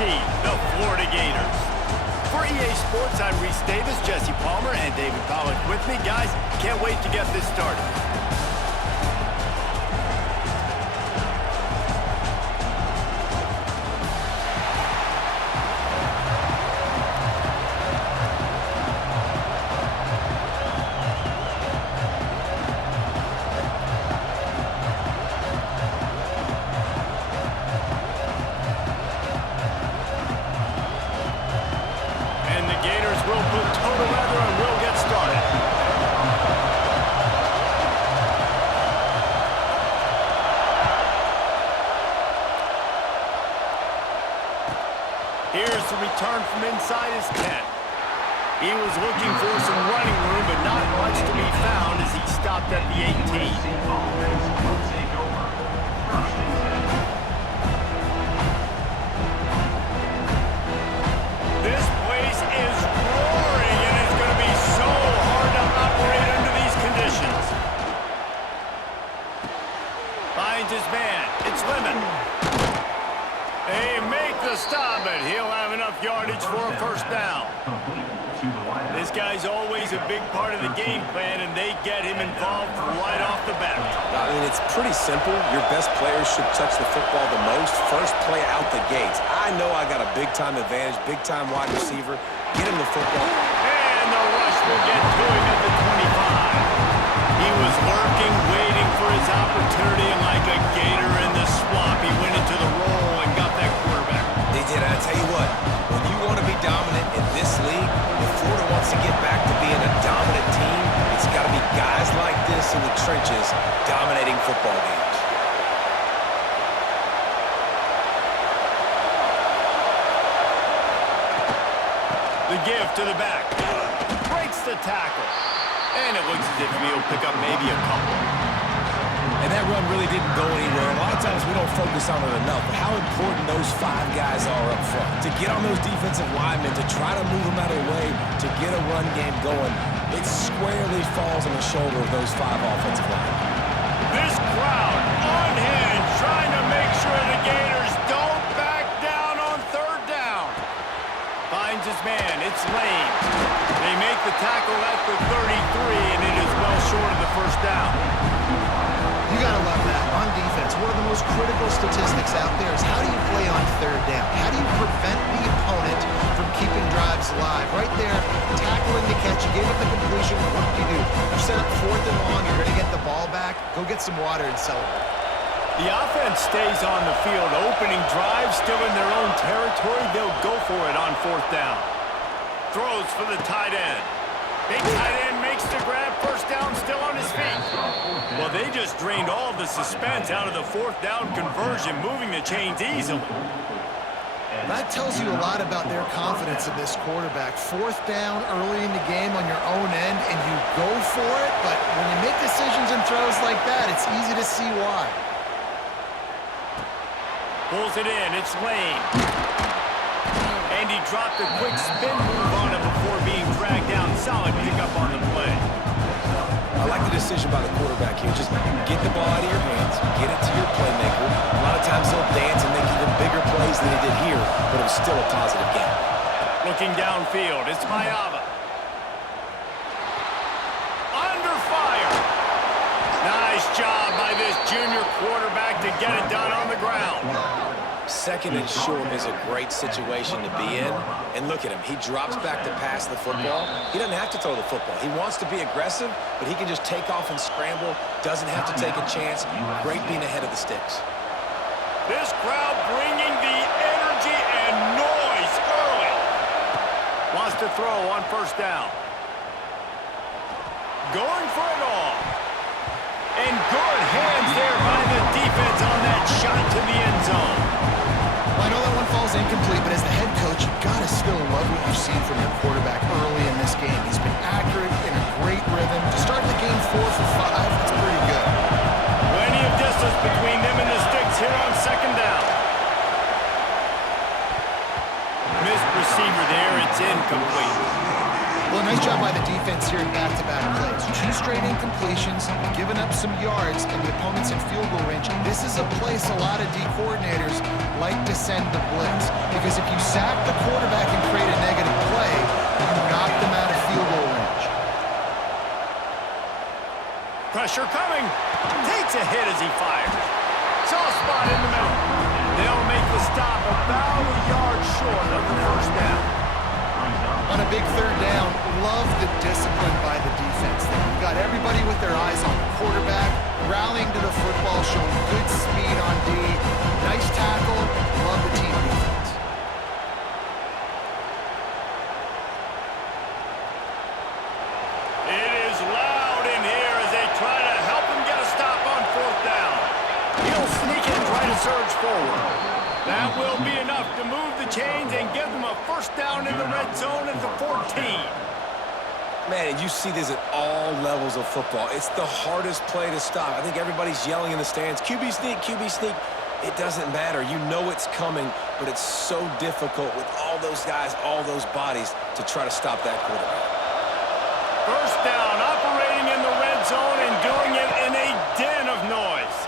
USC, the Florida Gators. For EA Sports, I'm Reese Davis, Jesse Palmer, and David Pollack with me. Guys, can't wait to get this started. Here's the return from inside his 10. He was looking for some running room, but not much to be found as he stopped at the 18. This place is roaring, and it's going to be so hard to operate under these conditions. Finds his man. It's Lemon. They make the stop, but he'll have enough yardage for a first down. This guy's always a big part of the game plan, and they get him involved right off the bat. I mean, it's pretty simple. Your best players should touch the football the most. First play out the gates. I know I got a big-time advantage, big-time wide receiver. Get him the football. And the rush will get to him at the 25. He was lurking, waiting for his opportunity, and like a gator in the swamp, he went into the roll and got that quarterback. They did. I tell you what, when you want to be dominant in this league, if Florida wants to get back to being a dominant team, it's got to be guys like this in the trenches dominating football games. The give to the back. Breaks the tackle. And it looks as if he'll pick up maybe a couple. And that run really didn't go anywhere. A lot of times we don't focus on it enough, but how important those five guys are up front. To get on those defensive linemen, to try to move them out of the way, to get a run game going, it squarely falls on the shoulder of those five offensive linemen. This crowd unhinged, trying to make sure the Gators don't back down on third down. Finds his man. It's Lane. They make the tackle at the 33, and it is well short of the first down. You gotta love that. On defense, one of the most critical statistics out there is how do you play on third down? How do you prevent the opponent from keeping drives alive? Right there, tackling the catch, you gave up the completion, what do? You set up fourth and long, you're gonna get the ball back, go get some water and celebrate. The offense stays on the field. Opening drive, still in their own territory. They'll go for it on fourth down. Throws for the tight end. Big tight end makes the grab. First down, still on his feet. Well, they just drained all the suspense out of the fourth down conversion, moving the chains easily. That tells you a lot about their confidence in this quarterback. Fourth down early in the game on your own end, and you go for it, but when you make decisions and throws like that, it's easy to see why. Pulls it in. It's Lane. And he dropped a quick spin move on him before being dragged down. Solid pickup on the play. I like the decision by the quarterback here. Just get the ball out of your hands, get it to your playmaker. A lot of times he'll dance and make even bigger plays than he did here, but it was still a positive game. Looking downfield, it's Mayava. Under fire. Nice job by this junior quarterback to get it done on the ground. Second and short is a great situation to be in. And look at him. He drops back to pass the football. He doesn't have to throw the football. He wants to be aggressive, but he can just take off and scramble. Doesn't have to take a chance. Great being ahead of the sticks. This crowd bringing the energy and noise early. Wants to throw on first down. Going for it all. And good hands there by the defense on that shot to the end zone. Well, I know that one falls incomplete, but as the head coach, you've got to still love what you've seen from your quarterback early in this game. He's been accurate, in a great rhythm. To start the game 4 for 5, that's pretty good. Plenty of distance between them and the sticks here on second down. Missed receiver there. It's incomplete. Well, nice job by the defense here in back-to-back plays. 2 straight incompletions, giving up some yards, and the opponent's in field goal range. This is a place a lot of D coordinators like to send the blitz, because if you sack the quarterback and create a negative play, you knock them out of field goal range. Pressure coming. Takes a hit as he fires. Soft spot in the middle. They'll make the stop about a yard short of the first down. On a big third down, love the discipline by the defense. You've got everybody with their eyes on the quarterback, rallying to the football, showing good speed on D. Nice tackle. Love the team defense. It is loud in here as they try to help him get a stop on fourth down. He'll sneak in and try to surge forward. That will be enough to move the chains and give them a first down in the red zone at the 14. Man, you see this at all levels of football. It's the hardest play to stop. I think everybody's yelling in the stands, QB sneak, QB sneak. It doesn't matter. You know it's coming, but it's so difficult with all those guys, all those bodies to try to stop that quarterback. First down, operating in the red zone and doing it in a den of noise.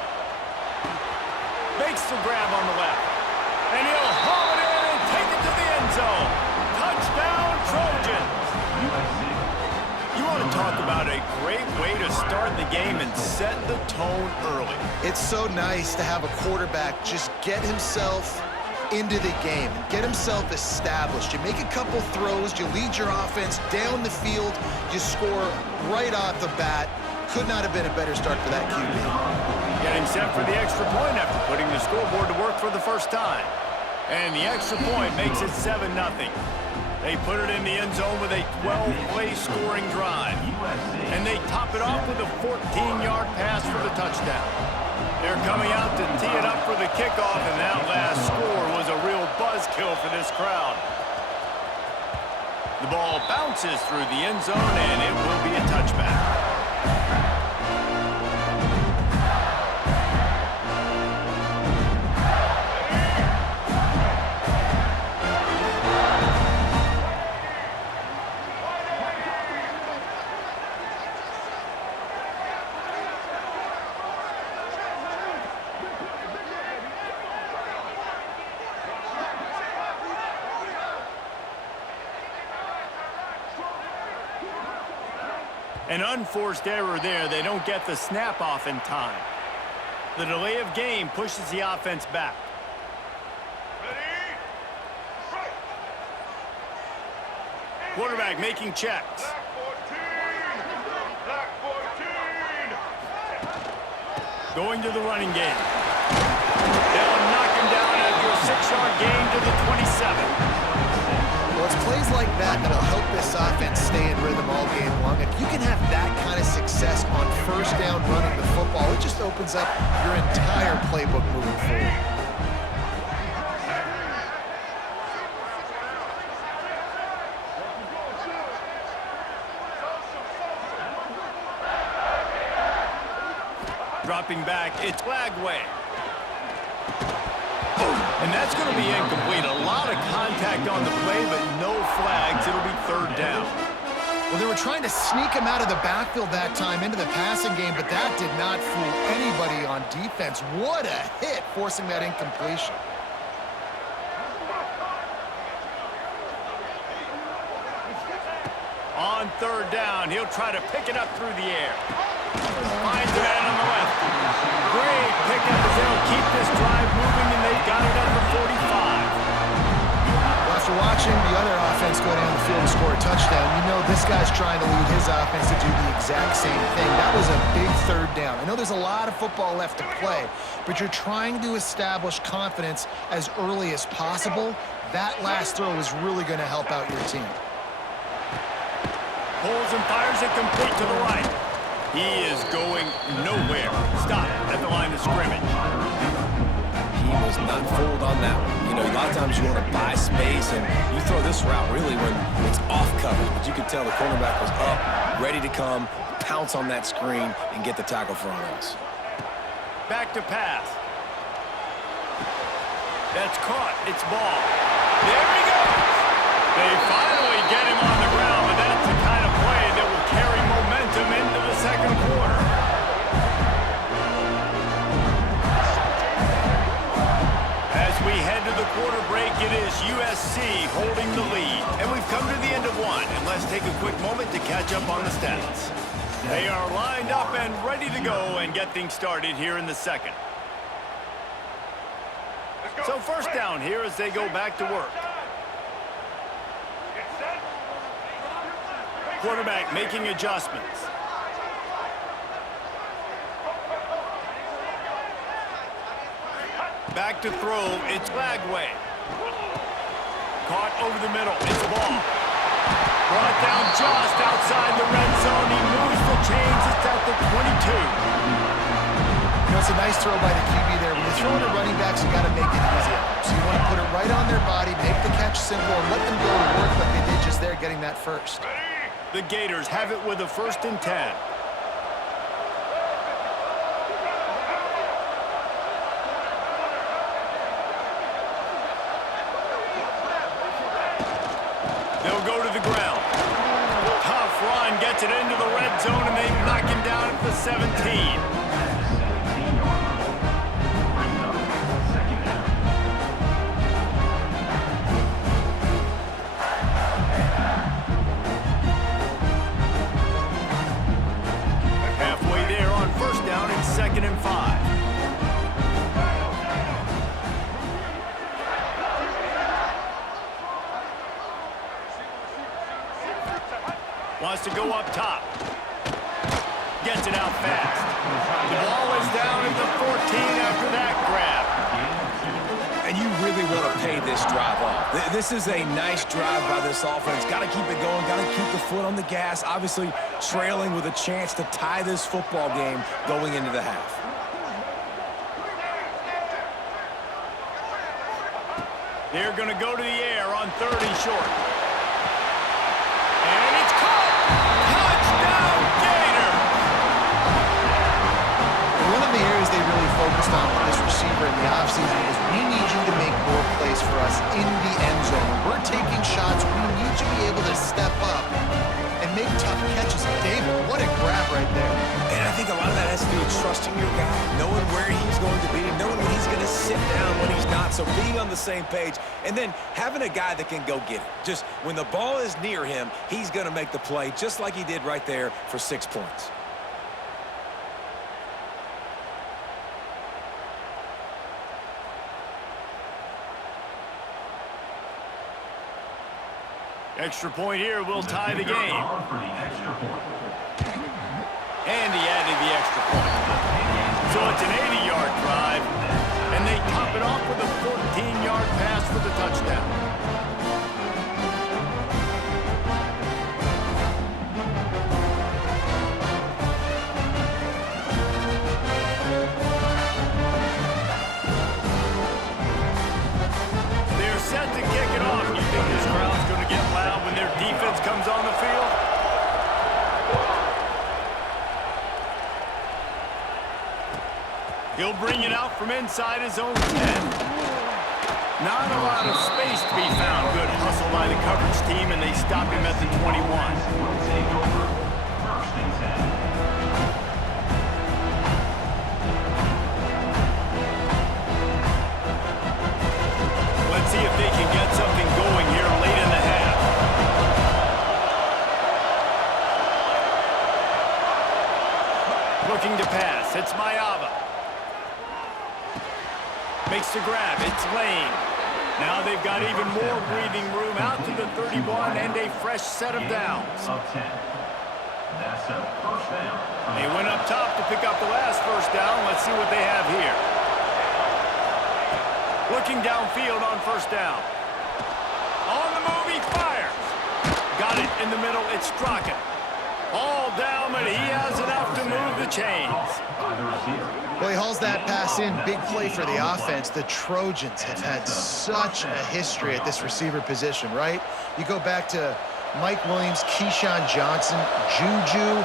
Makes the grab on the left. And he'll haul it in and take it to the end zone. Touchdown, Trojans. You want to talk about a great way to start the game and set the tone early. It's so nice to have a quarterback just get himself into the game and get himself established. You make a couple throws, you lead your offense down the field, you score right off the bat. Could not have been a better start for that QB. Getting set for the extra point after putting the scoreboard to work for the first time. And the extra point makes it 7-0. They put it in the end zone with a 12-play scoring drive. And they top it off with a 14-yard pass for the touchdown. They're coming out to tee it up for the kickoff, and that last score was a real buzzkill for this crowd. The ball bounces through the end zone, and it will be a touchback. An unforced error there. They don't get the snap off in time. The delay of game pushes the offense back. Quarterback making checks. Going to the running game. They'll knock him down after a 6-yard gain to the 27. Well, it's plays like that that'll help this offense stay in rhythm all game long. If you can have that kind of success on first down running the football, it just opens up your entire playbook moving forward. Dropping back, it's flagged away. And that's going to be incomplete. A lot of contact on the play, but no flags. It'll be third down. Well, they were trying to sneak him out of the backfield that time into the passing game, but that did not fool anybody on defense. What a hit, forcing that incompletion. On third down, he'll try to pick it up through the air. Finds a man on the left. Great pickup as they'll keep this drive moving, and they've got it at the 45. Well, after watching the other offense go down the field and score a touchdown, you know this guy's trying to lead his offense to do the exact same thing. That was a big third down. I know there's a lot of football left to play, but you're trying to establish confidence as early as possible. That last throw is really going to help out your team. Pulls and fires it complete to the right. He is going nowhere. Stop at the line of scrimmage. He was not fooled on that one. You know, a lot of times you want to buy space, and you throw this route really when it's off coverage. But you could tell the cornerback was up, ready to come, pounce on that screen, and get the tackle for a loss. Back to pass. That's caught. It's ball. There he goes. They finally get him on the ground, but that's a It is USC holding the lead. And we've come to the end of one. And let's take a quick moment to catch up on the stats. They are lined up and ready to go and get things started here in the second. So first down here as they go back to work. Quarterback making adjustments. Back to throw. It's Lagway. Caught over the middle. It's a ball. Brought down just outside the red zone. He moves the chains. It's at the 22. You know, it's a nice throw by the QB there. When you're throwing at running backs, you got to make it easy. So you want to put it right on their body, make the catch simple, and let them go to work like they did just there, getting that first. The Gators have it with a 1st and 10. They'll go to the ground. Tough run, gets it into the red zone, and they knock him down at the 17. Halfway there on 1st down and 2nd and 5. Wants to go up top. Gets it out fast. The ball is down at the 14 after that grab. And you really want to pay this drive off. This is a nice drive by this offense. Got to keep it going. Got to keep the foot on the gas. Obviously, trailing with a chance to tie this football game going into the half. They're going to go to the air on 3rd and short. And it's caught. Touchdown, Gator. One of the areas they really focused on with this receiver in the offseason is we need you to make more plays for us in the end zone. When we're taking shots, we need you to be able to step up and make tough catches. David, what a grab right there. And I think a lot of that has to do with trusting your guy, knowing where he's going to be, knowing when he's going to sit down, when he's not. So being on the same page, and then having a guy that can go get it. Just when the ball is near him, he's going to make the play, just like he did right there for 6 points. Extra point here will tie the game. And he added the extra point. So it's an 80-yard drive, and they top it off with a 14-yard pass for the touchdown. They're set to kick it off. You think this crowd's going to get loud when their defense comes on the field? He'll bring it out from inside his own 10. Not a lot of space to be found. Good hustle by the coverage team, and they stop him at the 21. Let's see if they can get something going here late in the half. Looking to pass. It's Mayava. Makes the grab. It's Lane. Now they've got even more breathing room out to the 31 and a fresh set of downs. They went up top to pick up the last 1st down. Let's see what they have here. Looking downfield on 1st down. On the move, he fires. Got it in the middle. It's Straka. All down, but he has enough to move the chains. Well, he hauls that pass in. Big play for the offense. The Trojans have had such a history at this receiver position, right? You go back to Mike Williams, Keyshawn Johnson, Juju,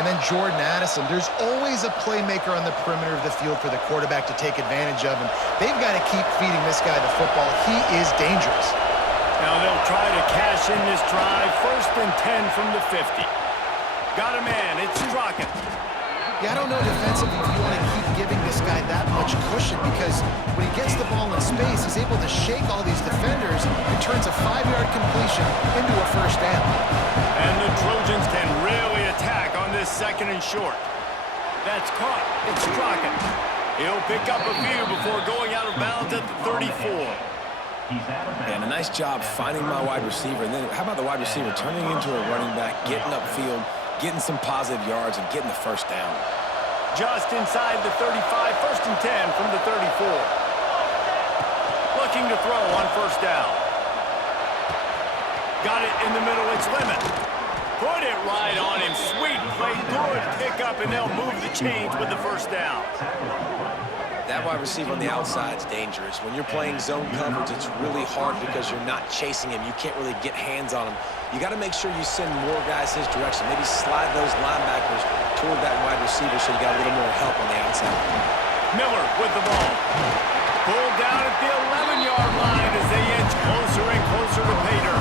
and then Jordan Addison. There's always a playmaker on the perimeter of the field for the quarterback to take advantage of, and they've got to keep feeding this guy the football. He is dangerous. Now they'll try to cash in this drive. 1st and 10 from the 50. Got a man. It's Straka. Yeah, I don't know defensively if you want to keep giving this guy that much cushion, because when he gets the ball in space, he's able to shake all these defenders and turns a 5-yard completion into a first down. And the Trojans can really attack on this 2nd and short. That's caught. It's Strachan. He'll pick up a few before going out of bounds at the 34. And a nice job finding my wide receiver. And then how about the wide receiver turning into a running back, getting upfield, getting some positive yards, and getting the first down. Just inside the 35, 1st and 10 from the 34. Looking to throw on 1st down. Got it in the middle, it's Lemon. Put it right on him, sweet play, good pickup, and they'll move the chains with the 1st down. That wide receiver on the outside is dangerous. When you're playing zone coverage, it's really hard because you're not chasing him. You can't really get hands on him. You got to make sure you send more guys his direction. Maybe slide those linebackers toward that wide receiver so you got a little more help on the outside. Miller with the ball. Pulled down at the 11-yard line as they inch closer and closer to Pater.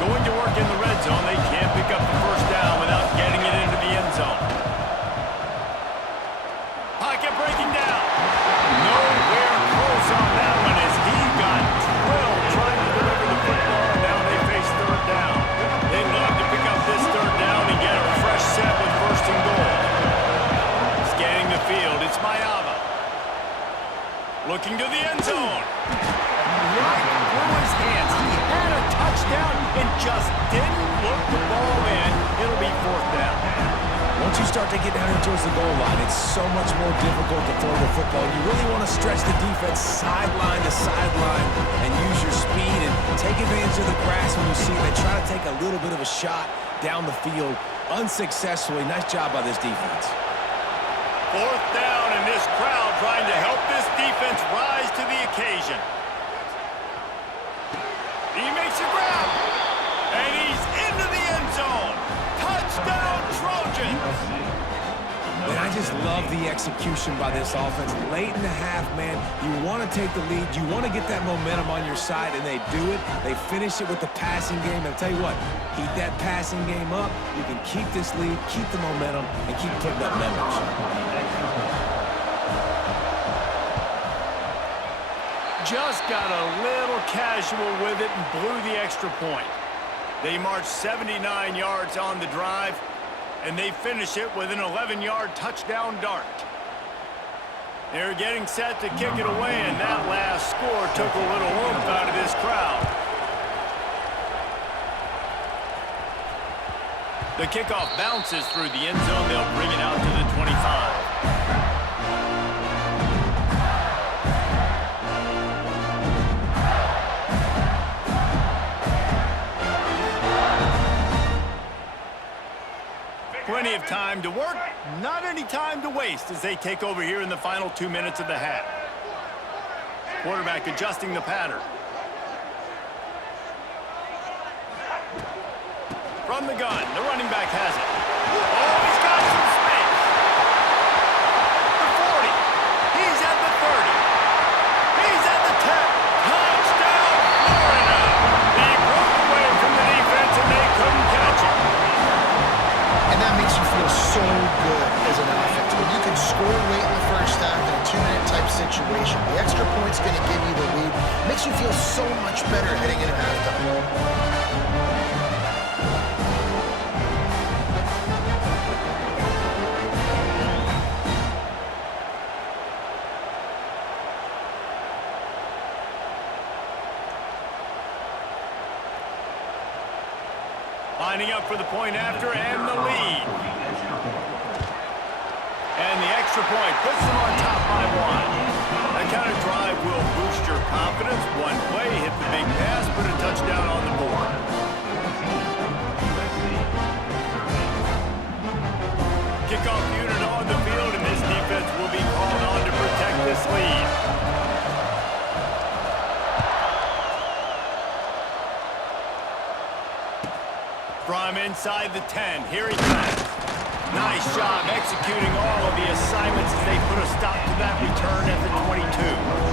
Going to work in the red zone. They can't pick up the 1st down without getting it into the end zone. Pocket breaking down. Nowhere close on that one as he got drilled trying to deliver the football. Now they face 3rd down. They'd love to pick up this 3rd down and get a fresh set with 1st and goal. Scanning the field, it's Mayava. Looking to the end zone. Right through his hands. He had a touchdown and just didn't look the ball in. It'll be 4th down. Once you start to get down here towards the goal line, it's so much more difficult to throw the football. You really want to stretch the defense sideline to sideline and use your speed and take advantage of the grass when you see it. They try to take a little bit of a shot down the field unsuccessfully. Nice job by this defense. 4th down, and this crowd trying to help this defense rise to the occasion. He makes a grab, and he's into the end zone. Touchdown, Trojans! And I just love the execution by this offense. Late in the half, man, you want to take the lead. You want to get that momentum on your side, and they do it. They finish it with the passing game. And I'll tell you what, keep that passing game up. You can keep this lead, keep the momentum, and keep putting up numbers. Just got a little casual with it and blew the extra point. They marched 79 yards on the drive, and they finish it with an 11-yard touchdown dart. They're getting set to kick it away, and that last score took a little oomph out of this crowd. The kickoff bounces through the end zone. They'll bring it out to the 25. Plenty of time to work, not any time to waste as they take over here in the final 2 minutes of the half. Quarterback adjusting the pattern. From the gun, the running back has it. Oh, he's got some space. The 40. He's at the 30. He's at the 10. Touchdown, Florida. He broke away from the defense and they couldn't catch him. And that makes you feel so good as an offense. When you can score late in the 1st half in a 2-minute type situation, the extra point's going to give you the lead. Makes you feel so much better heading into halftime. Lining up for the point after and the lead. And the extra point puts them on top by 1. That kind of drive will boost your confidence. One play, hit the big pass, put a touchdown on the board. Kickoff unit on the field, and this defense will be called on to protect this lead. From inside the 10, here he comes. Nice job executing all of the assignments as they put a stop to that return at the 22.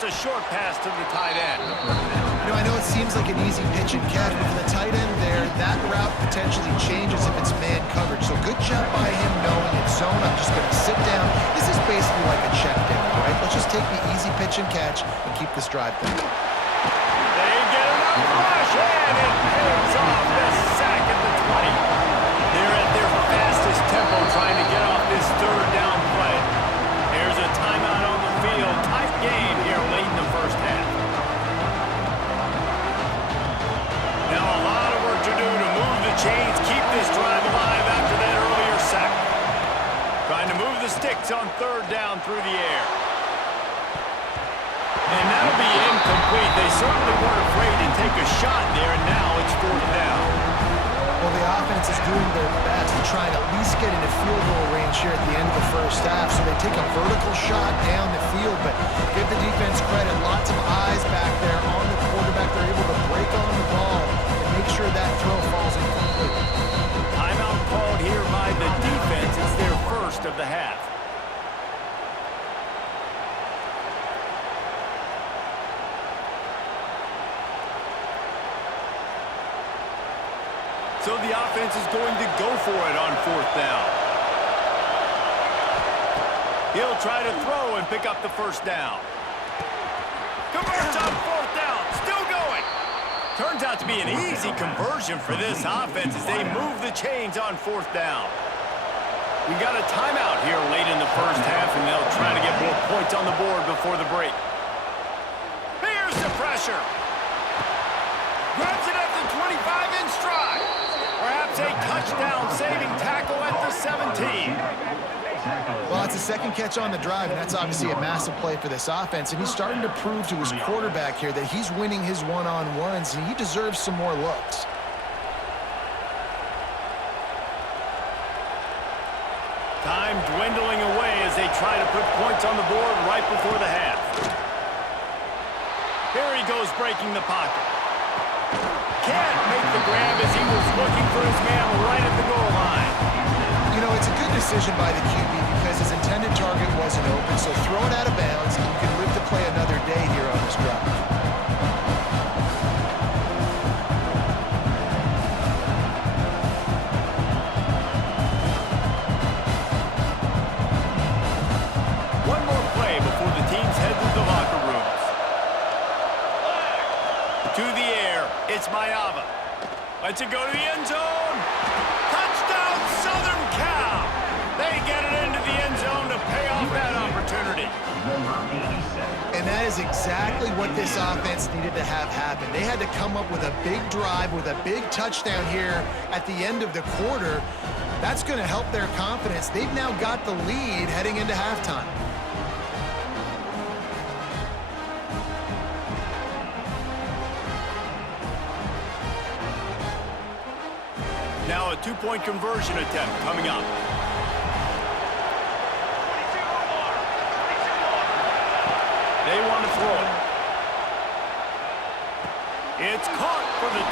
just a short pass to the tight end. You know, I know it seems like an easy pitch and catch, but for the tight end there, that route potentially changes if it's man coverage. So good job by him knowing it's zone. I'm just going to sit down. This is basically like a check down, all right? Let's just take the easy pitch and catch and keep this drive going. They get enough rush, and it pays off the sack at the 20. They're at their fastest tempo trying to get off this third down play. There's a timeout on the field. Tight game here late in the first half. Now a lot of work to do to move the chains, keep this drive alive after that earlier sack. Trying to move the sticks on third down through the air. And that'll be incomplete. They certainly weren't afraid to take a shot there, and now it's fourth down. Well, the offense is doing their best to try and at least get into field goal range here at the end of the first half. So they take a vertical shot down the field, but give the defense credit. Lots of eyes back there on the quarterback. They're able to break on the ball and make sure that throw falls incomplete. Timeout called here by the defense. It's their first of the half. So the offense is going to go for it on fourth down. He'll try to throw and pick up the first down. Converts on fourth down. Still going. Turns out to be an easy conversion for this offense as they move the chains on fourth down. We got a timeout here late in the first half, and they'll try to get more points on the board before the break. Here's the pressure. Grabs it at the 25 in stride. Perhaps a touchdown-saving tackle at the 17. Well, it's a second catch on the drive, and that's obviously a massive play for this offense. And he's starting to prove to his quarterback here that he's winning his one-on-ones, and he deserves some more looks. Time dwindling away as they try to put points on the board right before the half. Here he goes breaking the pocket. Can't make the grab as he was looking for his man right at the goal line. You know, it's a good decision by the QB because his intended target wasn't open, so throw it out of bounds, and you can live to play another day here on this drive. One more play before the teams head to the locker rooms. To the air, it's Mayava. Lets it go to the end zone. Touchdown, Southern Cal. They get it into the end zone to pay off that opportunity. And that is exactly what this offense needed to have happen. They had to come up with a big drive with a big touchdown here at the end of the quarter. That's going to help their confidence. They've now got the lead heading into halftime. Now a two-point conversion attempt coming up. They want to throw it. It's caught for the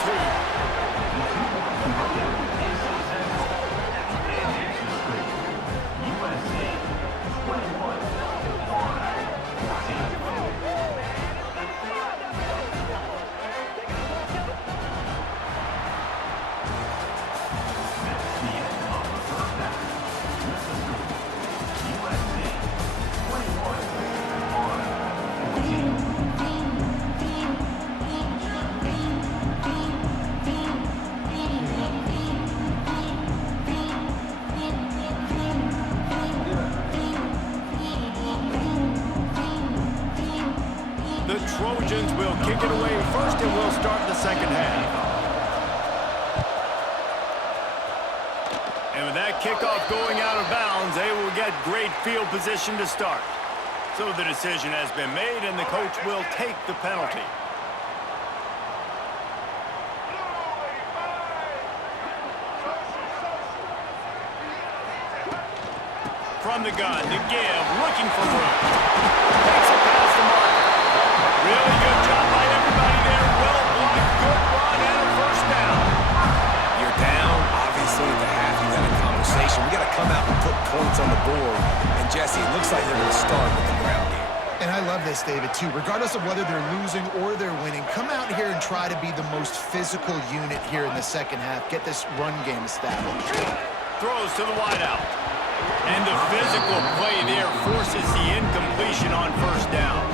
The Trojans will kick it away first, and we'll start the second half. And with that kickoff going out of bounds, they will get great field position to start. So the decision has been made, and the coach will take the penalty. From the gun, to give, looking for room. Takes it past the marker. Really good job by everybody there. Well blocked, good run, and a first down. You're down, obviously, at the half. You got a conversation. We got to come out and put points on the board. And, Jesse, it looks like they're going to start with the ground game. And And I love this, David, too. Regardless of whether they're losing or they're winning, come out here and try to be the most physical unit here in the second half. Get this run game established. Throws to the wideout. And the physical play there forces the incompletion on first down.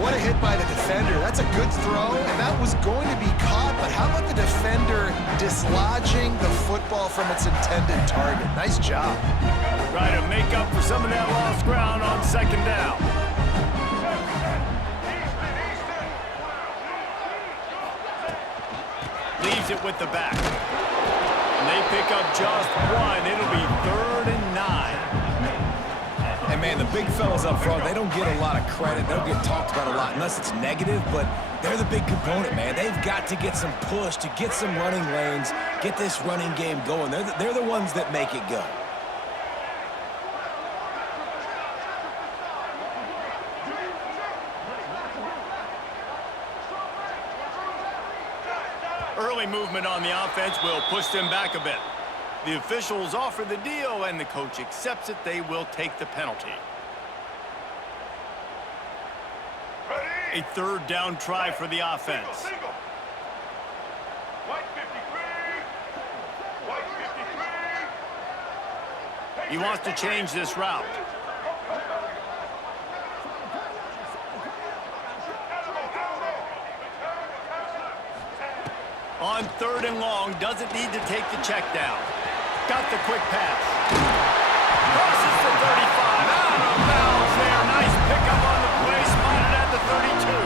What a hit by the defender. That's a good throw, and that was going to be caught, but how about the defender dislodging the football from its intended target? Nice job. Try to make up for some of that lost ground on second down. Leaves it with the back. And they pick up just one. It'll be 3rd and 9. And, man, the big fellas up front, they don't get a lot of credit. They don't get talked about a lot unless it's negative, but they're the big component, man. They've got to get some push, to get some running lanes, get this running game going. They're the ones that make it go. Early movement on the offense will push them back a bit. The officials offer the deal, and the coach accepts it. They will take the penalty. A 3rd down try for the offense. He wants to change this route. On 3rd and long, doesn't need to take the check down. Got the quick pass. Crosses the 35. Out of bounds there. Nice pickup on the play. Spotted at the 32.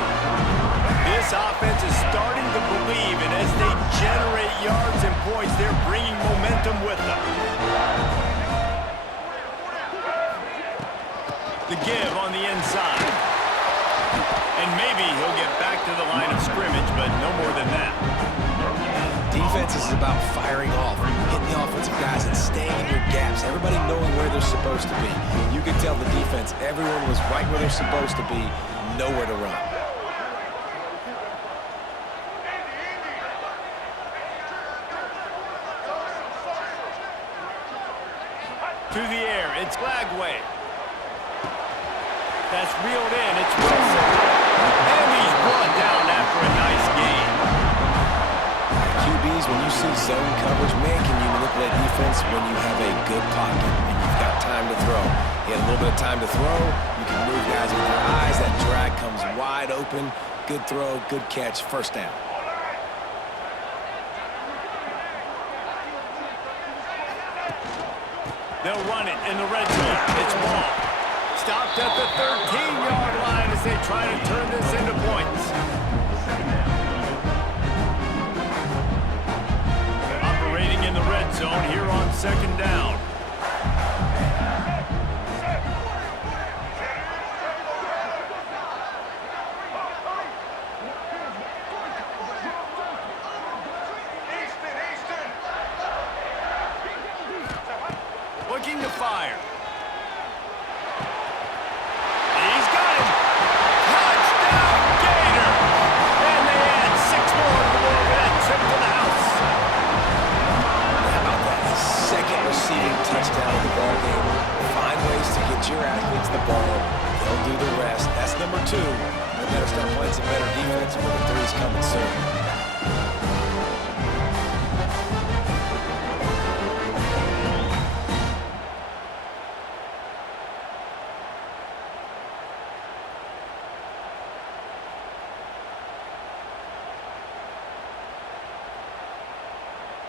This offense is starting to believe, and as they generate yards and points, they're bringing momentum with them. The give on the inside. And maybe he'll get back to the line of scrimmage, but no more than that. Defense is about firing off, hitting the offensive guys and staying in your gaps, everybody knowing where they're supposed to be. You could tell the defense, everyone was right where they're supposed to be, nowhere to run. To the air, it's Glagway. That's reeled in, it's Wilson. And he's brought down after a nice gain. QBs, when you see zone coverage, man, can you manipulate defense when you have a good pocket and you've got time to throw. You had a little bit of time to throw. You can move guys with your eyes. That drag comes wide open. Good throw, good catch, first down. They'll run it in the red zone. It's ball. Stopped at the 13-yard line as they try to turn this into points. Operating in the red zone here on second down. Looking to fire. He's got him. Touchdown, Gator. And they add 6 more to the board with that trip to the house. How about that? Second receiving touchdown of the ball game. Find ways to get your athletes the ball. They'll do the rest. That's number 2. They better start playing some better defense when the 3's coming soon.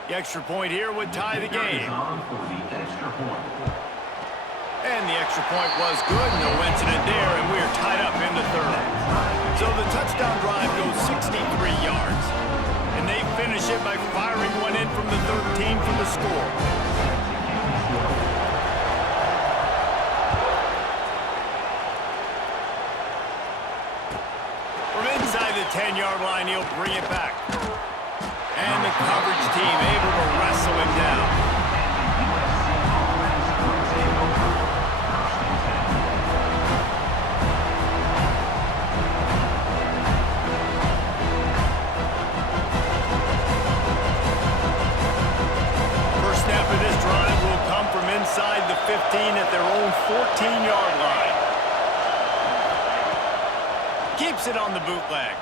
The extra point here would tie the game. And the extra point was good. No incident there, and we're tied up in the 3rd. So the touchdown drive goes 63 yards. And they finish it by firing one in from the 13 for the score. From inside the 10-yard line, he'll bring it back. And the coverage team able to wrestle him down. First snap of this drive will come from inside the 15 at their own 14-yard line. Keeps it on the bootleg.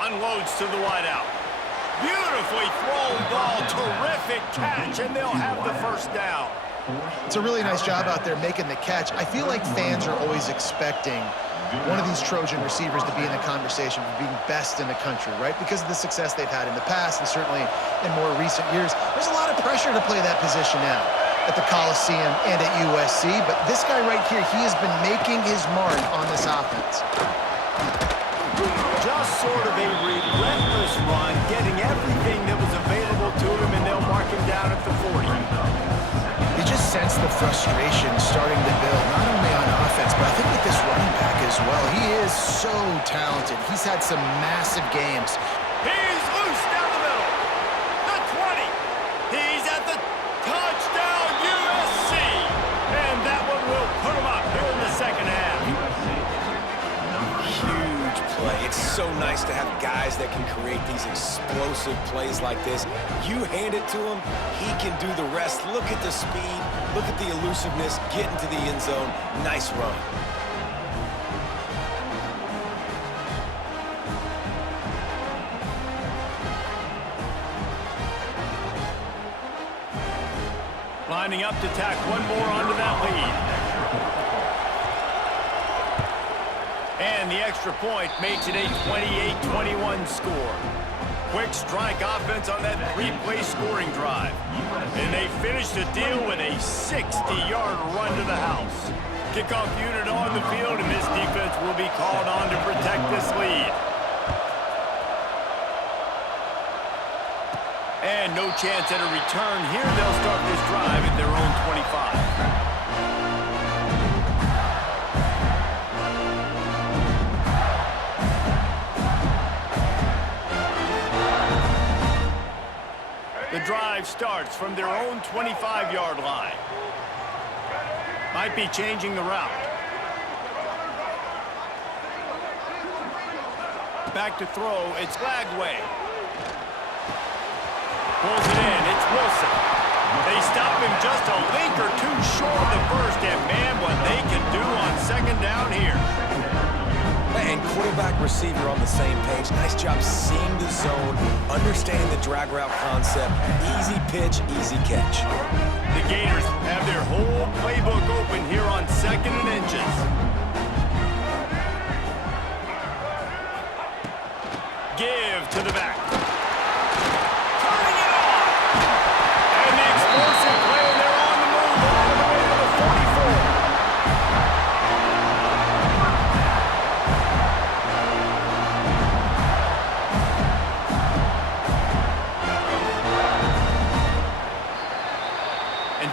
Unloads to the wideout. Beautifully thrown ball. Terrific catch, and they'll have the first down. It's a really nice job out there making the catch. I feel like fans are always expecting one of these Trojan receivers to be in the conversation for being best in the country, right? Because of the success they've had in the past and certainly in more recent years. There's a lot of pressure to play that position now at the Coliseum and at USC, but this guy right here, he has been making his mark on this offense. Just sort of a relentless run, getting everything that was available to him, and they'll mark him down at the 40. You just sense the frustration starting to build, not only on offense, but I think with this running back as well. He is so talented. He's had some massive games. He's loose down the middle. The 20. He's at the touchdown, USC. And that one will put him up here in the second half. Huge play. It's so nice to have guys that can create these explosive plays like this. You hand it to him, he can do the rest. Look at the speed, look at the elusiveness, get into the end zone. Nice run. Lining up to tack one more onto that lead. And the extra point makes it a 28-21 score. Quick strike offense on that three-play scoring drive. And they finish the deal with a 60-yard run to the house. Kickoff unit on the field, and this defense will be called on to protect this lead. And no chance at a return here. They'll start this drive at their own 25. The drive starts from their own 25-yard line. Might be changing the route. Back to throw. It's Lagway. Pulls it in. It's Wilson. They stop him just a link or two short of the first. And, man, what they can do on second down here. And quarterback receiver on the same page. Nice job seeing the zone, understanding the drag route concept. Easy pitch, easy catch. The Gators have their whole playbook open here on second and inches. Give to the back. Turning it on. And the explosive play, and they're on the move all the way to the 44.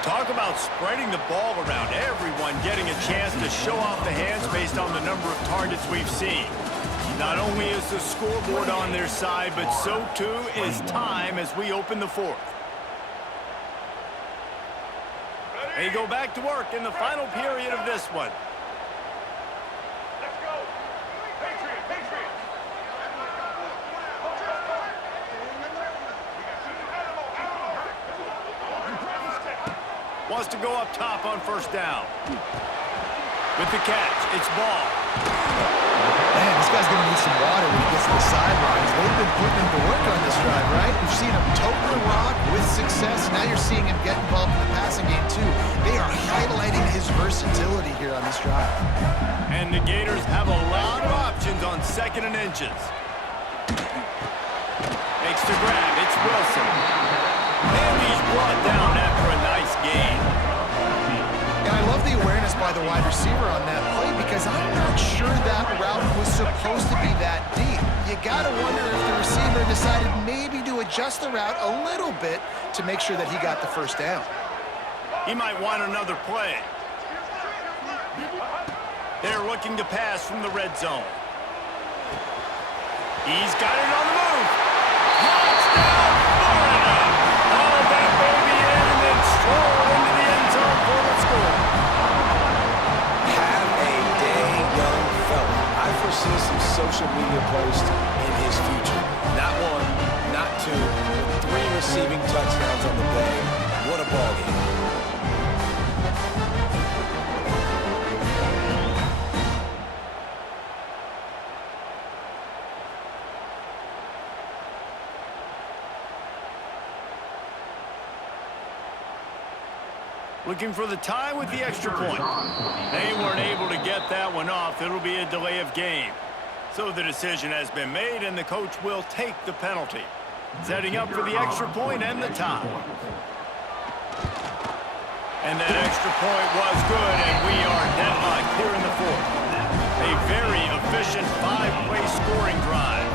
Talk about spreading the ball around. Everyone getting a chance to show off the hands based on the number of targets we've seen. Not only is the scoreboard on their side, but so too is time as we open the fourth. They go back to work in the final period of this one. Let's go. Patriots. Wants to go up top on first down. With the catch, it's Ball. Man, this guy's going to need some water when he gets to the sidelines. They've been putting him to work on this drive, right? We've seen him tote the rock with success. Now you're seeing him get involved in the passing game, too. They are highlighting his versatility here on this drive. And the Gators have a lot of options on second and inches. Makes the grab. It's Wilson. And he's brought down after a nice gain. And I love the awareness by the wide receiver on that play because I'm not sure that route was supposed to be that deep. You got to wonder if the receiver decided maybe to adjust the route a little bit to make sure that he got the first down. He might want another play. They're looking to pass from the red zone. He's got it on the move. Touchdown, Florida! All that baby in and then stroll into the end zone for the score. Have a day, young fella. I foresee some social media posts in his future. Not one, not two, but 3 receiving touchdowns on the day. What a ball game. Looking for the tie with the extra point. They weren't able to get that one off. It'll be a delay of game. So the decision has been made, and the coach will take the penalty. Setting up for the extra point and the tie. And that extra point was good, and we are deadlocked here in the fourth. A very efficient 5-play scoring drive.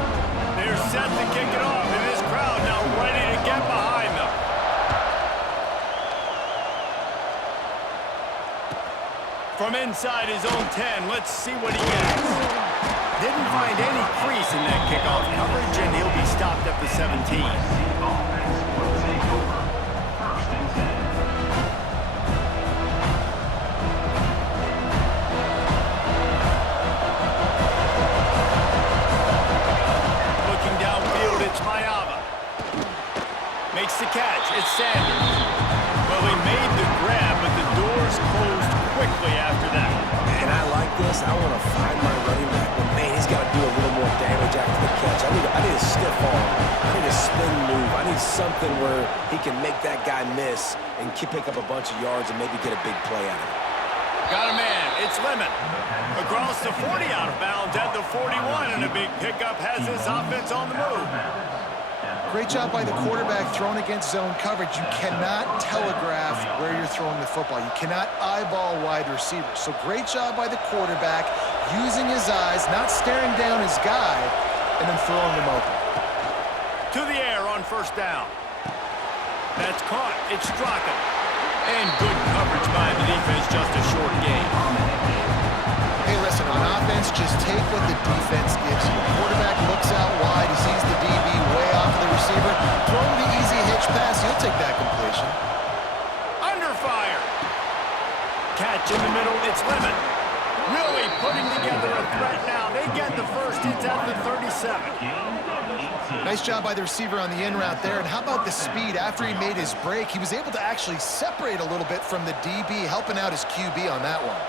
They're set to kick it off, and this crowd now ready to get behind them. From inside his own 10, let's see what he gets. Didn't find any crease in that kickoff coverage, and he'll be stopped at the 17. Looking downfield, it's Mayava. Makes the catch, it's Sanders. Well, he made the grab, but the doors closed quickly after that. And I like this. I want to find my running back, but man, he's got to do a little more damage after the catch. I need a stiff arm. I need a spin move. I need something where he can make that guy miss and pick up a bunch of yards and maybe get a big play out of it. Got a man. It's Lemon. Across the 40 out of bounds at the 41, and a big pickup has this offense on the move. Great job by the quarterback throwing against zone coverage. You cannot telegraph where you're throwing the football. You cannot eyeball wide receivers. So great job by the quarterback using his eyes, not staring down his guy, and then throwing him open. To the air on first down. That's caught. It's Strachan. And good coverage by the defense, just a short game. Hey, listen, on offense, just take what the defense gives you. Quarterback looks out wide. He sees the DB way off of the receiver. Throw him the easy hitch pass. He'll take that completion. Under fire. Catch in the middle. It's Lemon. Really putting together a threat now. They get the first. It's at the 37. Nice job by the receiver on the in route there. And how about the speed? After he made his break, he was able to actually separate a little bit from the DB, helping out his QB on that one.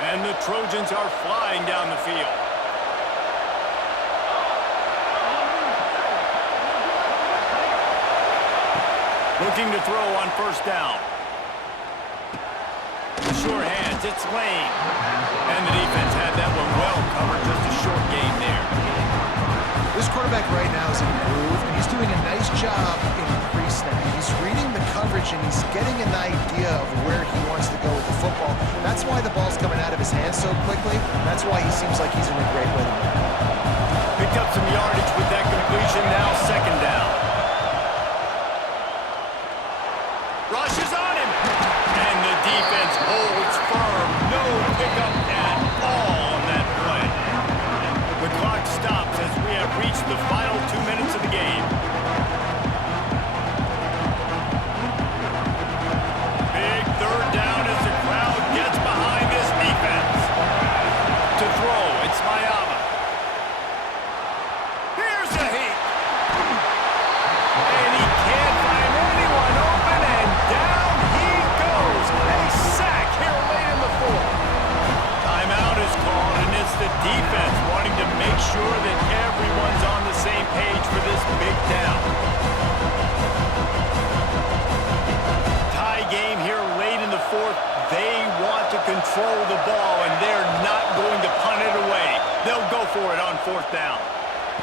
And the Trojans are flying down the field. Looking to throw on first down. Sure hands, it's Lane. And the defense had that one well covered, just a short game there. This quarterback right now is in a groove, and he's doing a nice job in pre-snap. He's reading the coverage, and he's getting an idea of where he wants to go with the football. That's why the ball's coming out of his hands so quickly. That's why he seems like he's in a great rhythm. Picked up some yardage with that completion, now second down. Rush is on him, and the defense holds firm. No pickup at all on that play. The clock stops as we have reached the final 2 minutes of the game. Big third down as the crowd gets behind this defense. To throw, it's Mayava. Here's a heat. And he can't find anyone open, and down he goes. A sack here late in the fourth. Timeout is called, and it's the defense wanting to make sure that everyone's on the same page for this big down. Tie game here late in the fourth. They want to control the ball, and they're not going to punt it away. They'll go for it on fourth down.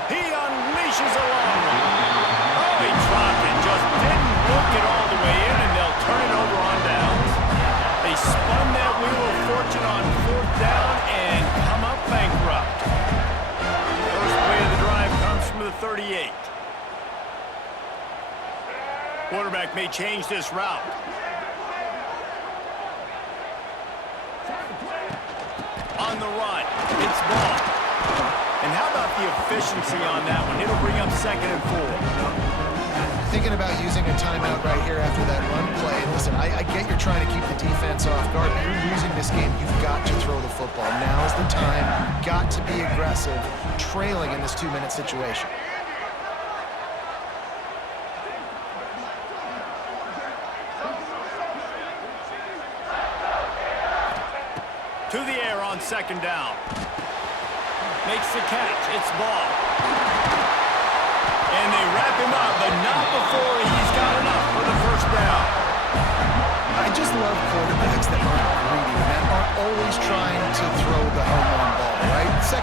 He unleashes a long one. Oh, he dropped it. Just didn't look it all the way in, and they'll turn it over on downs. They spun that wheel of fortune on fourth down and come up bankrupt. First play of the drive comes from the 38. Quarterback may change this route. On the run, it's ball. And how about the efficiency on that one? It'll bring up 2nd and 4. Thinking about using a timeout right here after that run play. And listen, I get you're trying to keep the defense off guard, but you're losing this game. You've got to throw the football. Now is the time. You've got to be aggressive, trailing in this 2-minute situation. To the air on second down. Makes the catch. It's ball. And they wrap him up, but not before he's got enough for the first down.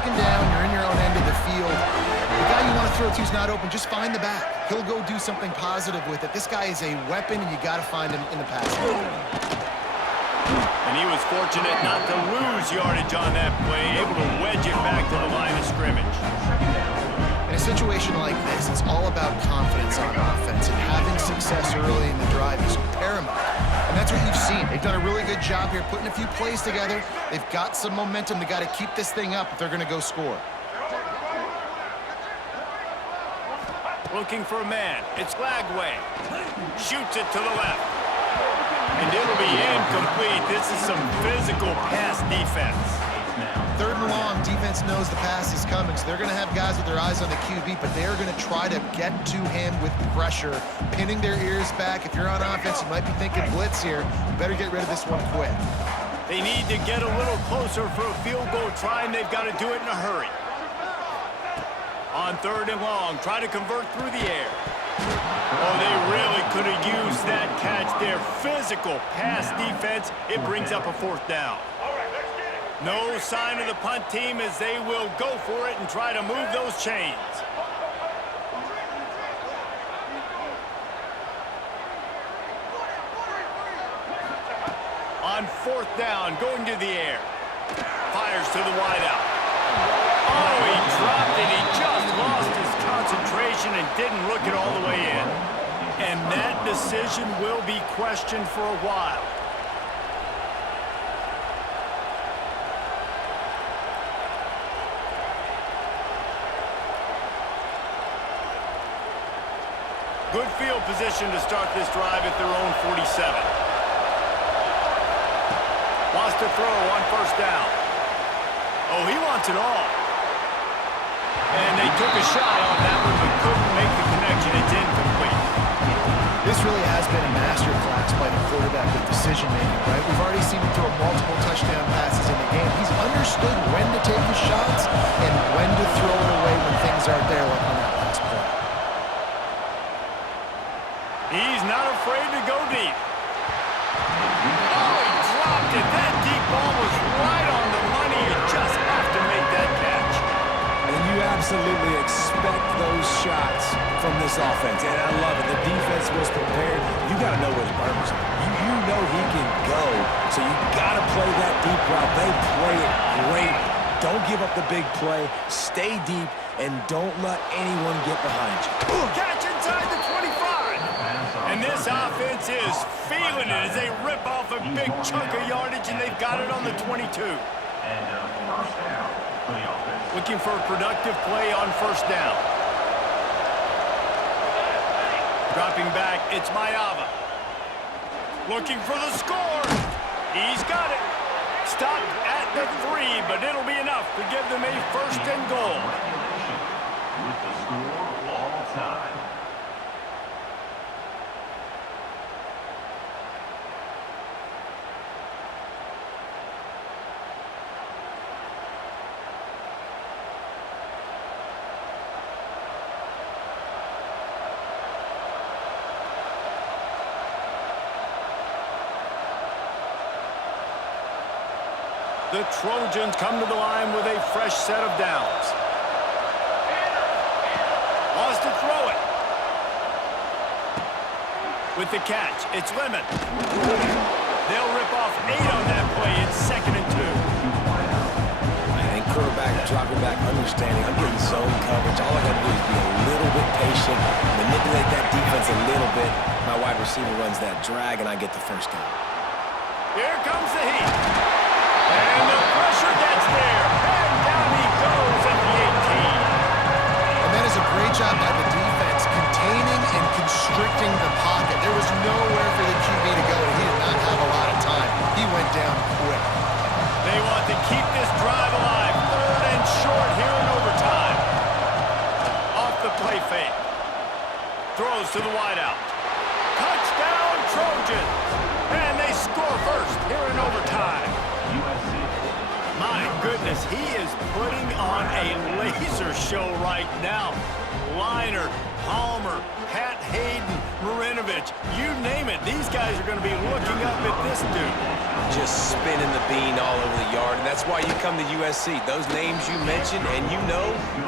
second down, you're in your own end of the field. The guy you want to throw to is not open. Just find the back. He'll go do something positive with it. This guy is a weapon, and you got to find him in the pass. And he was fortunate not to lose yardage on that play, able to wedge it back to the line of scrimmage. In a situation like this, it's all about confidence on offense, and having success early in the drive is paramount. And that's what you've seen. They've done a really good job here putting a few plays together. They've got some momentum. They got to keep this thing up if they're going to go score. Looking for a man. It's Lagway. Shoots it to the left. And it'll be incomplete. This is some physical pass defense. Third and long, defense knows the pass is coming, so they're going to have guys with their eyes on the QB, but they are going to try to get to him with pressure, pinning their ears back. If you're on offense, you might be thinking blitz here. You better get rid of this one quick. They need to get a little closer for a field goal try, and they've got to do it in a hurry. On third and long, try to convert through the air. Oh, they really could have used that catch there. Physical pass defense. It brings up a fourth down. No sign of the punt team as they will go for it and try to move those chains. On fourth down, going to the air. Fires to the wideout. Oh, he dropped it. He just lost his concentration and didn't look it all the way in. And that decision will be questioned for a while. Good field position to start this drive at their own 47. Wants to throw on first down. Oh, he wants it all. And they took a shot on that one, but couldn't make the connection. It's incomplete. This really has been a masterclass by the quarterback with decision-making, right? We've already seen him throw multiple touchdown passes in the game. He's understood when to take his shots and when to throw it away when things aren't there, like on that last play. He's not afraid to go deep. Oh, he dropped it. That deep ball was right on the money. You just have to make that catch. And you absolutely expect those shots from this offense. And I love it. The defense was prepared. You got to know where the burgers are. You know he can go. So you got to play that deep route. They play it great. Don't give up the big play. Stay deep and don't let anyone get behind you. Ooh, catch inside the 25. And this offense is feeling it as they rip off a big chunk of yardage, and they've got it on the 22. Looking for a productive play on first down. Dropping back, it's Mayava. Looking for the score. He's got it. Stopped at the 3, but it'll be enough to give them a first and goal. With the score all time. The Trojans come to the line with a fresh set of downs. Wants to throw it. With the catch, it's Lemon. They'll rip off 8 on that play. It's 2nd and 2. And quarterback dropping back, understanding. I'm getting zone coverage. All I got to do is be a little bit patient, manipulate that defense a little bit. My wide receiver runs that drag, and I get the first down. Here comes the heat. And the pressure gets there. And down he goes at the 18. And that is a great job by the defense, containing and constricting the pocket. There was nowhere for the QB to go, and he did not have a lot of time. He went down quick. They want to keep this drive alive. 3rd and short here in overtime. Off the play fake. Throws to the wideout. Touchdown, Trojans. And they score first here in overtime. My goodness, he is putting on a laser show right now. Liner, Palmer, Pat Hayden, Marinovich, you name name it. These guys are going to be looking up at this dude. Just spinning the bean all over the yard, and that's why you come to USC. Those names you mentioned, and you know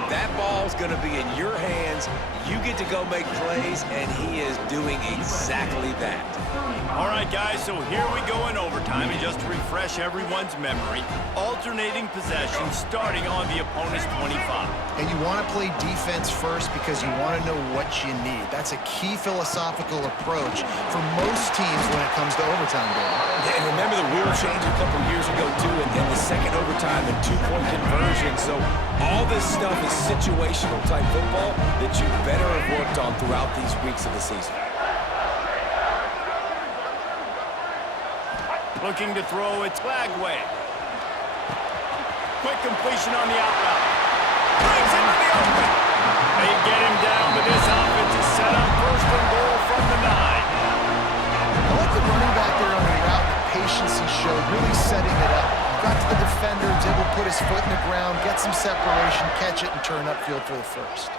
that ball's going to be in your hands. You get to go make plays, and he is doing exactly that. All right, guys, so here we go in overtime, and just to refresh everyone's memory, alternating possession starting on the opponent's 25. And you want to play defense first because you want to know what you need. That's a key philosophical approach for most teams when it comes to overtime, David. Yeah, and remember the rule change a couple years ago, too, and the second overtime and two-point conversion. So all this stuff is situational type football that you better have worked on throughout these weeks of the season. Looking to throw, it's Flagway. Quick completion on the out route. Brings into the open. They get him down, but this offense is set up first and goal from the 9. I like the running back there on the route, the patience he showed, really setting it up. Got to the defender, was able to put his foot in the ground, get some separation, catch it, and turn upfield for the first.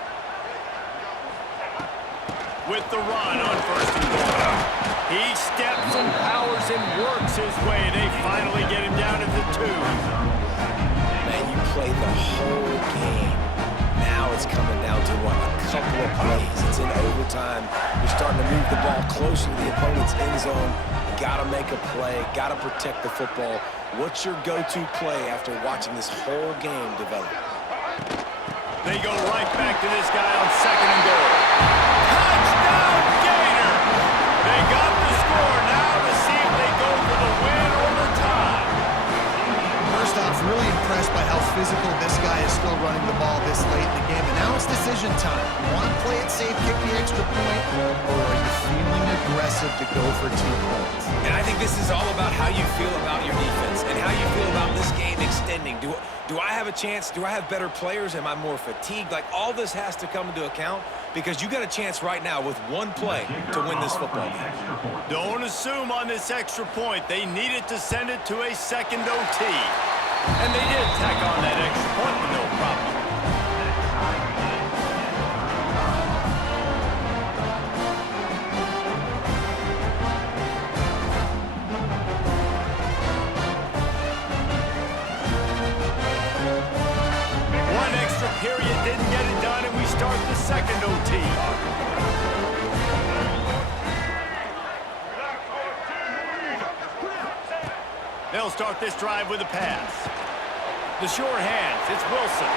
With the run on first and goal. He steps and powers and works his way. They finally get him down at the 2. Man, you play the whole game. Now it's coming down to what? A couple of plays. It's in overtime. You're starting to move the ball closer to the opponent's end zone. Got to make a play. Got to protect the football. What's your go-to play after watching this whole game develop? They go right back to this guy on second and goal. Touchdown, Gator! They got the score. Now to see if they go for the win or the tie. First off, really impressed by how physical this guy is still running the ball this late in the game. And now it's decision time. You want to play it safe, kick the extra point, or are you feeling aggressive to go for 2 points? And I think this is all about how you feel about your defense and how you feel about this game extending. Do I have a chance? Do I have better players? Am I more fatigued? Like, all this has to come into account because you got a chance right now with one play to win this football game. Don't assume on this extra point. They needed to send it to a second OT. And they did tack on that extra point with no problem. One extra period didn't get it done, and we start the second OT. They'll start this drive with a pass. The sure hands, it's Wilson.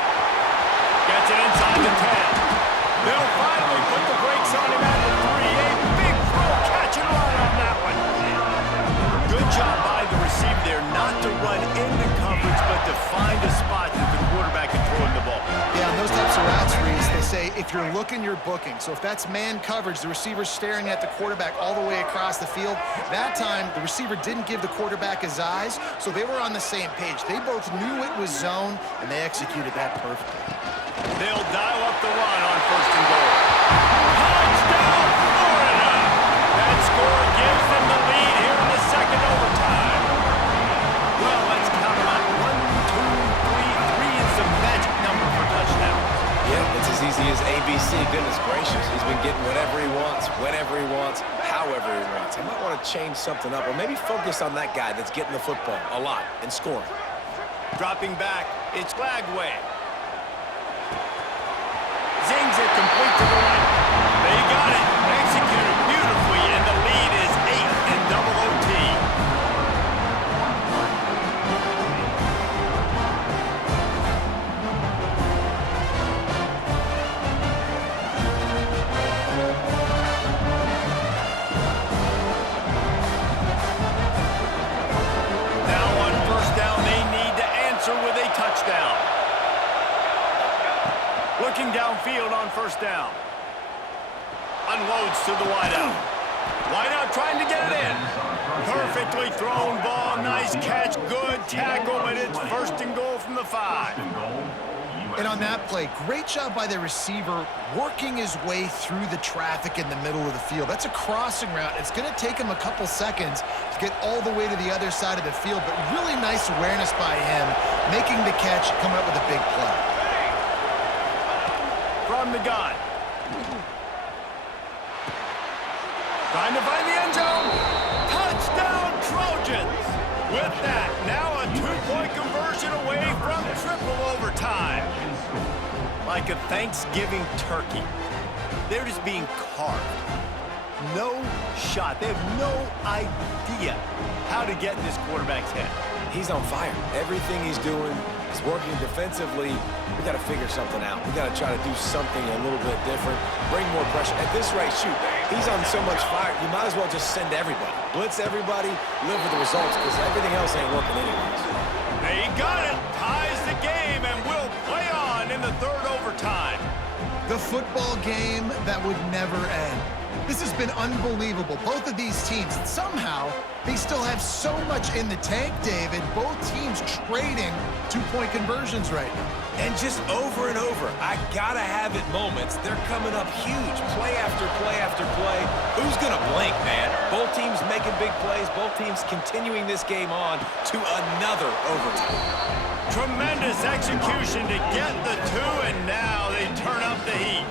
Gets it inside the 10. They'll finally put the brakes on him at the 3. A big throw, catch and run on that one. Good job by the receiver there not to run into coverage, but to find a spot that the quarterback can throw in the ball. Yeah, on those types of routes, Reese, they say if you're looking, you're booking. So if that's man coverage, the receiver's staring at the quarterback all the way across the field. That time, the receiver didn't give the quarterback his eyes, so they were on the same page. They both knew it was zone, and they executed that perfectly. They'll dial up the run on first and goal. Touchdown, Florida! That score gives them the lead here in the second overtime. Well, let's count them out. 1, 2, 3. 3 is the magic number for touchdowns. Yeah, it's as easy as ABC. Goodness gracious. He's been getting whatever he wants, whenever he wants, however he wants. I might want to change something up or maybe focus on that guy that's getting the football a lot and scoring. Dropping back, it's Flagway. Zings it complete to the right. They got it. Executed beautifully, and the lead is 8 in double OT. Now on first down, they need to answer with a touchdown. Looking downfield on first down. Unloads to the wideout. Wideout trying to get it in. Perfectly thrown ball. Nice catch. Good tackle, but it's first and goal from the 5. And on that play, great job by the receiver working his way through the traffic in the middle of the field. That's a crossing route. It's going to take him a couple seconds to get all the way to the other side of the field, but really nice awareness by him, making the catch, coming up with a big play. From the gun. Trying to find the end zone. With that, now a two-point conversion away from triple overtime. Like a Thanksgiving turkey. They're just being carved. No shot. They have no idea how to get in this quarterback's head. He's on fire. Everything he's doing is working defensively. We got to figure something out. We got to try to do something a little bit different. Bring more pressure. At this rate, shoot, he's on so much fire. You might as well just send everybody. Blitz everybody, live with the results, because everything else ain't working anyways. They got it. Ties the game and will play on in the third overtime. The football game that would never end. This has been unbelievable. Both of these teams, somehow, they still have so much in the tank, David. Both teams trading two-point conversions right now. And just over and over, I gotta have it moments. They're coming up huge, play after play after play. Who's gonna blink, man? Both teams making big plays, both teams continuing this game on to another overtime. Tremendous execution to get the two, and now they turn up the heat.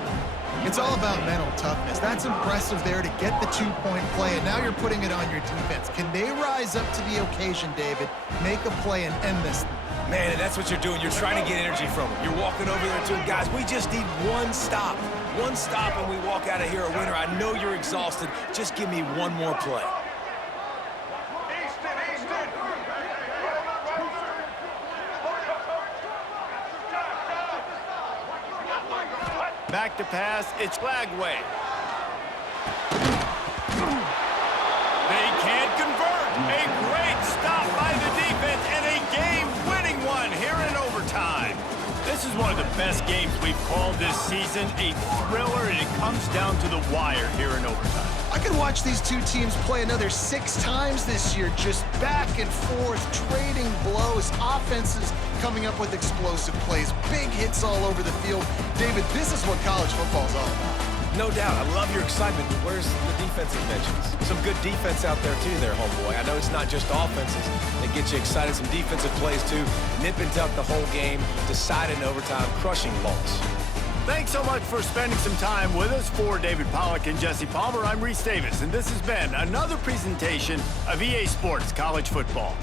It's all about mental toughness. That's impressive there to get the two-point play, and now you're putting it on your defense. Can they rise up to the occasion, David? Make a play and end this. Man, and that's what you're doing. You're trying to get energy from them. You're walking over there to them. Guys, we just need one stop. One stop and we walk out of here a winner. I know you're exhausted. Just give me one more play. Back to pass, it's Flagway. They can't convert. A great stop by the defense and a game-winning one here in overtime. This is one of the best games we've called this season. A thriller, and it comes down to the wire here in overtime. I could watch these two teams play another 6 times this year, just back and forth, trading blows, offenses coming up with explosive plays, big hits all over the field. David, this is what college football is all about. No doubt. I love your excitement, but where's the defensive mentions? Some good defense out there, too, there, homeboy. I know it's not just offenses that get you excited. Some defensive plays, too. Nip and tuck the whole game, decide in overtime, crushing loss. Thanks so much for spending some time with us. For David Pollack and Jesse Palmer, I'm Reese Davis, and this has been another presentation of EA Sports College Football.